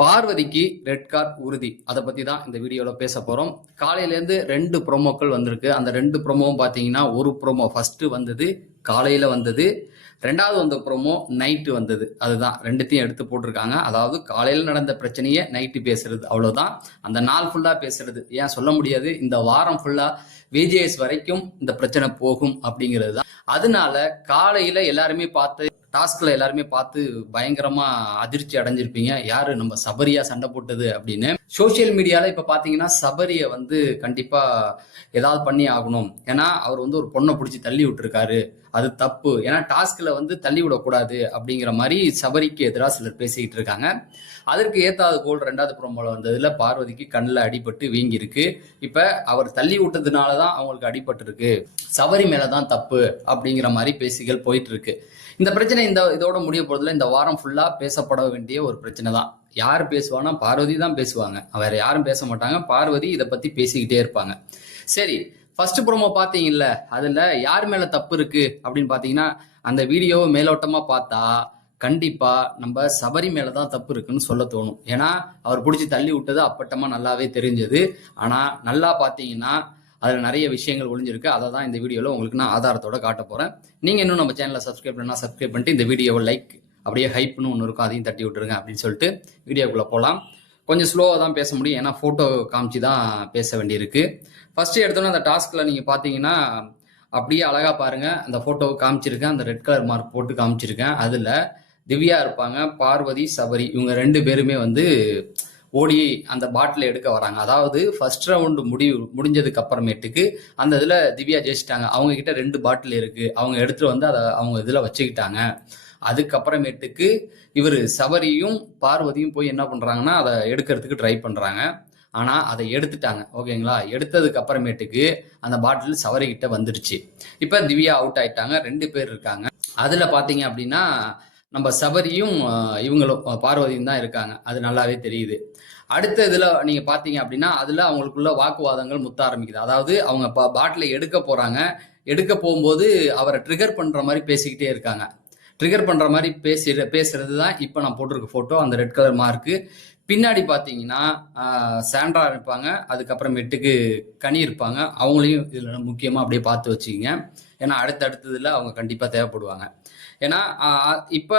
பார்வதிக்கு red card உறுதி. அதை பத்தி தான் இந்த வீடியோல பேச போறோம். காலையிலேருந்து 2 ப்ரோமோக்கள் வந்திருக்கு. அந்த 2 ப்ரோமோவும் பார்த்தீங்கன்னா, ஒரு ப்ரோமோ ஃபர்ஸ்ட் வந்தது காலையில வந்தது. 2வது வந்த ப்ரோமோ நைட்டு வந்தது. அதுதான் 2த்தையும் எடுத்து போட்டிருக்காங்க. அதாவது காலையில நடந்த பிரச்சனையை நைட்டு பேசுறது, அவ்வளவுதான். அந்த நாள் ஃபுல்லா பேசுறது ஏன் சொல்ல முடியாது, இந்த வாரம் ஃபுல்லா விஜேஎஸ் வரைக்கும் இந்த பிரச்சனை போகும் அப்படிங்கிறது தான். அதனால காலையில எல்லாருமே பார்த்து டாஸ்க்ல எல்லாருமே பார்த்து பயங்கரமா அதிர்ச்சி அடைஞ்சிருப்பீங்க. யாரு நம்ம சபரியா சண்டை போட்டது அப்படின்னு. சோசியல் மீடியால இப்ப பாத்தீங்கன்னா சபரிய வந்து கண்டிப்பா ஏதாவது பண்ணி ஆகணும். ஏன்னா அவர் வந்து ஒரு பொண்ணை பிடிச்சி தள்ளி விட்டுருக்காரு, அது தப்பு. ஏன்னா டாஸ்க்ல வந்து தள்ளி விடக்கூடாது அப்படிங்கிற மாதிரி சபரிக்கு எதிராக சிலர் பேசிக்கிட்டு இருக்காங்க. அதற்கு ஏத்தாவது போல் 2வது ப்ரோமோல வந்ததுல பார்வதிக்கு கண்ணில் அடிபட்டு வீங்கி இருக்கு. இப்ப அவர் தள்ளி விட்டதுனாலதான் அவங்களுக்கு அடிபட்டு இருக்கு, சபரி மேலதான் தப்பு அப்படிங்கிற மாதிரி பேசிகள் போயிட்டு இருக்கு. இந்த பிரச்சனை இதோட முடிய போறதுல இந்த வாரம் ஃபுல்லா பேசப்பட வேண்டிய ஒரு பிரச்சனை தான். யார் பேசுவானா பார்வதி தான் பேசுவாங்க, வேற யாரும் பேச மாட்டாங்க. பார்வதி இதை பத்தி பேசிக்கிட்டே இருப்பாங்க. சரி, ஃபர்ஸ்ட் ப்ரோமோ பாத்தீங்கல்ல, அதுல யார் மேல தப்பு இருக்கு அப்படின்னு பாத்தீங்கன்னா, அந்த வீடியோவை மேலோட்டமா பார்த்தா கண்டிப்பா நம்ம சபரி மேலதான் தப்பு இருக்குன்னு சொல்ல தோணும். ஏன்னா அவர் பிடிச்சி தள்ளி விட்டது அப்பட்டமா நல்லாவே தெரிஞ்சது. ஆனா நல்லா பாத்தீங்கன்னா அதில் நிறைய விஷயங்கள் ஒளிஞ்சிருக்கு. அதை தான் இந்த வீடியோவில் உங்களுக்கு நான் ஆதாரத்தோட காட்ட போகிறேன். நீங்கள் இன்னும் நம்ம சேனலை சப்ஸ்கிரைப் பண்ணால் சப்ஸ்கிரைப் பண்ணிட்டு இந்த வீடியோவை லைக், அப்படியே ஹைப்னு ஒன்று இருக்கும், அதையும் தட்டி விட்டுருங்க அப்படின்னு சொல்லிட்டு வீடியோக்குள்ளே போகலாம். கொஞ்சம் ஸ்லோவாக தான் பேச முடியும், ஏன்னா ஃபோட்டோ காமிச்சு தான் பேச வேண்டியிருக்கு. ஃபஸ்ட்டு எடுத்தோன்னே அந்த டாஸ்கில் நீங்கள் பார்த்தீங்கன்னா அப்படியே அழகாக பாருங்கள். அந்த ஃபோட்டோவை காமிச்சிருக்கேன், அந்த ரெட் கலர் மார்க் போட்டு காமிச்சிருக்கேன். அதில் திவ்யா இருப்பாங்க, பார்வதி, சபரி, இவங்க 2 பேருமே வந்து ஓடி அந்த பாட்டில் எடுக்க வராங்க. அதாவது ஃபர்ஸ்ட் ரவுண்டு முடிஞ்சதுக்கு அப்புறமேட்டுக்கு அந்த இதில் திவ்யா ஜெயிச்சிட்டாங்க. அவங்க கிட்ட 2 பாட்டில் இருக்கு, அவங்க எடுத்துட்டு வந்து அதை அவங்க இதில் வச்சுக்கிட்டாங்க. அதுக்கப்புறமேட்டுக்கு இவர் சபரியும் பார்வதியும் போய் என்ன பண்றாங்கன்னா அதை எடுக்கிறதுக்கு ட்ரை பண்றாங்க. ஆனா அதை எடுத்துட்டாங்க. ஓகேங்களா, எடுத்ததுக்கு அப்புறமேட்டுக்கு அந்த பாட்டில் சபரி கிட்ட வந்துடுச்சு. இப்ப திவ்யா அவுட் ஆயிட்டாங்க. 2 பேர் இருக்காங்க. அதுல பாத்தீங்க அப்படின்னா நம்ம சபரியும் இவங்களும் பார்வதியும் தான் இருக்காங்க, அது நல்லாவே தெரியுது. அடுத்த இதுல நீங்க பாத்தீங்க அப்படின்னா அதுல அவங்களுக்குள்ள வாக்குவாதங்கள் முத்த ஆரம்பிக்குது. அதாவது அவங்க பாட்டிலை எடுக்க போறாங்க. எடுக்க போகும்போது அவரை ட்ரிகர் பண்ற மாதிரி பேசிக்கிட்டே இருக்காங்க. ட்ரிகர் பண்ற மாதிரி பேசுறது தான் இப்ப நான் போட்டிருக்க போட்டோ. அந்த ரெட் கலர் மார்க்கு பின்னாடி பாத்தீங்கன்னா சாண்ட்ரா இருப்பாங்க, அதுக்கப்புறமேட்டுக்கு கனி இருப்பாங்க. அவங்களையும் இதுல முக்கியமா அப்படியே பார்த்து வச்சுக்கிங்க, ஏன்னா அடுத்தடுத்ததுல அவங்க கண்டிப்பா தேவைப்படுவாங்க. ஏன்னா இப்ப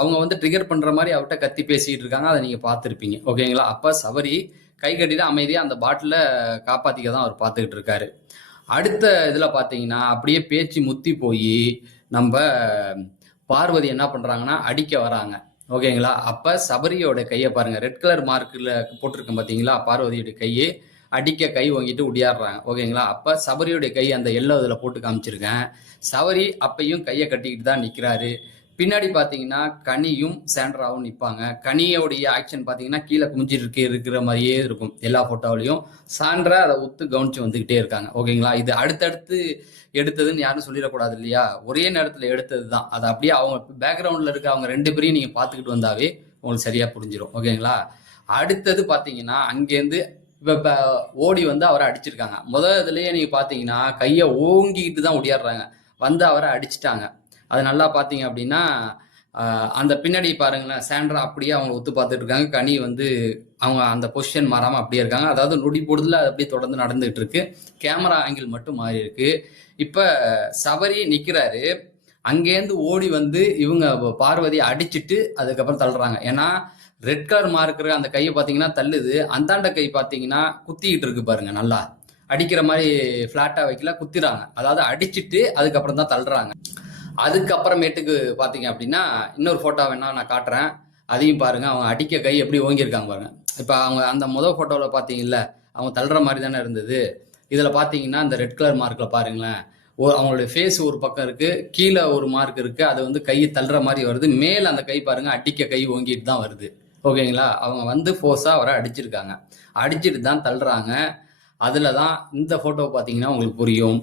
அவங்க வந்து ட்ரிகர் பண்ற மாதிரி அவர்கிட்ட கத்தி பேசிட்டு இருக்காங்க, அதை நீங்க பார்த்துருப்பீங்க. ஓகேங்களா, அப்ப சபரி கை கட்டிட்டு அமைதியா அந்த பாட்டில காப்பாத்திக்க தான் அவர் பார்த்துக்கிட்டு இருக்காரு. அடுத்த இதுல பாத்தீங்கன்னா அப்படியே பேச்சு முத்தி போய் நம்ம பார்வதி என்ன பண்றாங்கன்னா அடிக்க வராங்க. ஓகேங்களா, அப்ப சபரியோட கையை பாருங்க, ரெட் கலர் மார்க்ல போட்டிருக்கேன் பாத்தீங்களா, பார்வதியோட கையை அடிக்க கை வாங்கிட்டு உடையாடுறாங்க. ஓகேங்களா, அப்ப சபரியோட கை அந்த எல்லோ இதுல போட்டு காமிச்சிருக்கேன். சபரி அப்பையும் கையை கட்டிக்கிட்டு தான் நிக்கிறாரு. பின்னாடி பாத்தீங்கன்னா கனியும் சாண்ட்ராவும் நிப்பாங்க. கனியோடைய ஆக்ஷன் பாத்தீங்கன்னா கீழே குமிஞ்சிட்டு இருக்கிற மாதிரியே இருக்கும் எல்லா போட்டோவிலையும். சாண்ட்ரா அதை ஒத்து கவனிச்சு வந்துகிட்டே இருக்காங்க. ஓகேங்களா, இது அடுத்தடுத்து எடுத்ததுன்னு யாரும் சொல்லிடக்கூடாது இல்லையா, ஒரே நேரத்துல எடுத்தது தான். அது அப்படியே அவங்க பேக்ரவுண்ட்ல இருக்க அவங்க 2 பேரையும் நீங்க பாத்துக்கிட்டு வந்தாவே உங்களுக்கு சரியா புரிஞ்சிடும். ஓகேங்களா, அடுத்தது பாத்தீங்கன்னா அங்கேருந்து இப்ப ஓடி வந்து அவரை அடிச்சிருக்காங்க. இதுலயே நீங்க பாத்தீங்கன்னா கையை ஓங்கிக்கிட்டு தான் ஒடியாடுறாங்க, வந்து அவரை அடிச்சிட்டாங்க. அது நல்லா பாத்தீங்க அப்படின்னா அந்த பின்னாடி பாருங்களேன், சாண்ட்ரா அப்படியே அவங்க ஒத்து பார்த்துட்டு இருக்காங்க. கனி வந்து அவங்க அந்த பொசிஷன் மாறாம அப்படியே இருக்காங்க. அதாவது நொடி பொழுதுல அது அப்படியே தொடர்ந்து நடந்துகிட்டு இருக்கு. கேமரா ஆங்கிள் மட்டும் மாறி இருக்கு. இப்ப சபரி நிக்கிறாரு, அங்கேருந்து ஓடி வந்து இவங்க பார்வதியை அடிச்சுட்டு அதுக்கப்புறம் தள்ளுறாங்க. ஏன்னா ரெட் கலர் மார்க்கிற அந்த கையை பாத்தீங்கன்னா தள்ளுது, அந்தாண்ட கை பாத்தீங்கன்னா குத்திக்கிட்டு இருக்கு பாருங்க. நல்லா அடிக்கிற மாதிரி பிளாட்டா வைக்கல, குத்திராங்க. அதாவது அடிச்சுட்டு அதுக்கப்புறம் தான் தள்ளுறாங்க. அதுக்கப்புறமேட்டுக்கு பாத்தீங்க அப்படின்னா இன்னொரு போட்டோ வேணா நான் காட்டுறேன், அதையும் பாருங்க. அவங்க அடிக்க கை எப்படி ஓங்கியிருக்காங்க பாருங்க. இப்ப அவங்க அந்த முதல் போட்டோவில் பாத்தீங்கல்ல, அவங்க தள்ளுற மாதிரி தானே இருந்தது. இதுல பாத்தீங்கன்னா இந்த ரெட் கலர் மார்க்ல பாருங்களேன், அவங்களுடைய ஃபேஸ் ஒரு பக்கம் இருக்கு, கீழே ஒரு மார்க் இருக்கு, அது வந்து கையை தள்ளுற மாதிரி வருது. மேல அந்த கை பாருங்க அடிக்க கை ஓங்கிட்டு தான் வருது. ஓகேங்களா, அவங்க வந்து ஃபோர்ஸா வர அடிச்சிருக்காங்க, அடிச்சுட்டு தான் தள்ளுறாங்க. அதுலதான் இந்த போட்டோ பாத்தீங்கன்னா உங்களுக்கு புரியும்.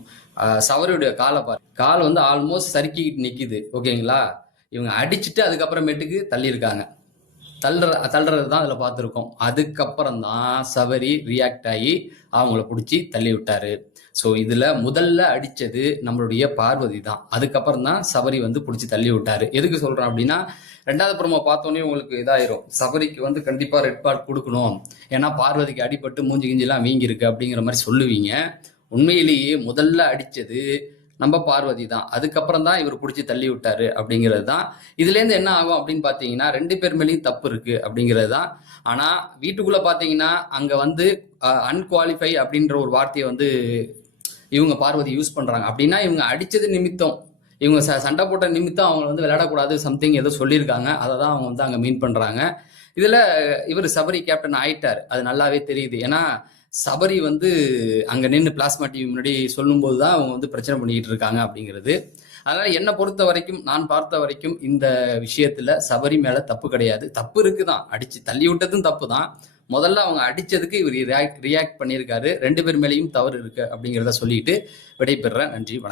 சவரியுடைய காலை பாரு, கால் வந்து ஆல்மோஸ்ட் சறுக்கிட்டு நிக்குது. ஓகேங்களா, இவங்க அடிச்சுட்டு அதுக்கப்புறமேட்டுக்கு தள்ளியிருக்காங்க. தள்ளுறது தான் அதுல பார்த்துருக்கோம். அதுக்கப்புறம் தான் சபரி ரியாக்ட் ஆகி அவங்கள பிடிச்சி தள்ளி விட்டாரு. ஸோ இதுல முதல்ல அடிச்சது நம்மளுடைய பார்வதி தான். அதுக்கப்புறம் தான் சபரி வந்து பிடிச்சி தள்ளி விட்டாரு. எதுக்கு சொல்றேன் அப்படின்னா, ரெண்டாவது ப்ரோமோ பார்த்தோன்னே உங்களுக்கு இதாயிரும், சபரிக்கு வந்து கண்டிப்பா ரெட் கார்டு கொடுக்கணும், ஏன்னா பார்வதிக்கு அடிபட்டு மூஞ்சி கிஞ்சிலாம் வீங்கிருக்கு அப்படிங்கிற மாதிரி சொல்லுவீங்க. உண்மையிலேயே முதல்ல அடிச்சது நம்ம பார்வதி தான். அதுக்கப்புறம் தான் இவர் பிடிச்சி தள்ளி விட்டாரு அப்படிங்கிறது தான். இதுலேருந்து என்ன ஆகும் அப்படின்னு பார்த்தீங்கன்னா, 2 பேர் மேலேயும் தப்பு இருக்கு அப்படிங்கிறது தான். ஆனால் வீட்டுக்குள்ள பார்த்தீங்கன்னா அங்கே வந்து அன்குவாலிஃபை அப்படின்ற ஒரு வார்த்தையை வந்து இவங்க பார்வதி யூஸ் பண்றாங்க. அப்படின்னா இவங்க அடிச்சது நிமித்தம், இவங்க சண்டை போட்ட நிமித்தம் அவங்க வந்து விளையாடக்கூடாது சம்திங் ஏதோ சொல்லியிருக்காங்க. அதை தான் அவங்க வந்து அங்கே மீன் பண்றாங்க. இதுல இவர் சபரி கேப்டன் ஆயிட்டார், அது நல்லாவே தெரியுது. ஏன்னா சபரி வந்து அங்க நின்று பிளாஸ்மா டிவி முன்னாடி சொல்லும்போது தான் அவங்க வந்து பிரச்சனை பண்ணிக்கிட்டு இருக்காங்க அப்படிங்கிறது. அதனால என்னை பொறுத்த வரைக்கும், நான் பார்த்த வரைக்கும் இந்த விஷயத்துல சபரி மேல தப்பு கிடையாது. தப்பு இருக்குதான், அடிச்சு தள்ளி விட்டதும் தப்பு தான். முதல்ல அவங்க அடிச்சதுக்கு இவர் ரியாக்ட் பண்ணியிருக்காரு. 2 பேர் மேலேயும் தவறு இருக்கு அப்படிங்கிறத சொல்லிட்டு விடைபெறுறேன். நன்றி, வணக்கம்.